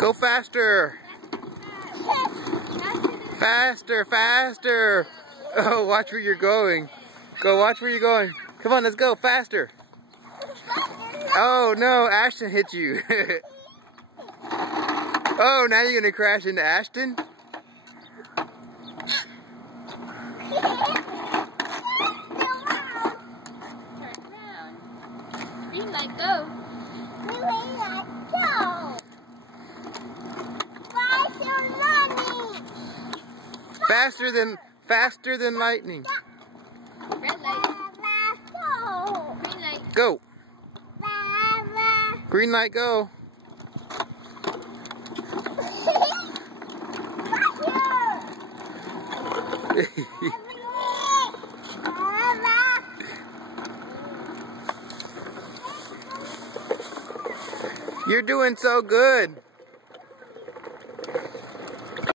Go faster. Faster, faster. Oh, watch where you're going. Go, watch where you're going. Come on, let's go, faster. Oh no, Ashton hit you. Oh, now you're gonna crash into Ashton? Green light, go. Green light, go. Faster than lightning. Red light. Green light. Go. Green light, go. You're doing so good.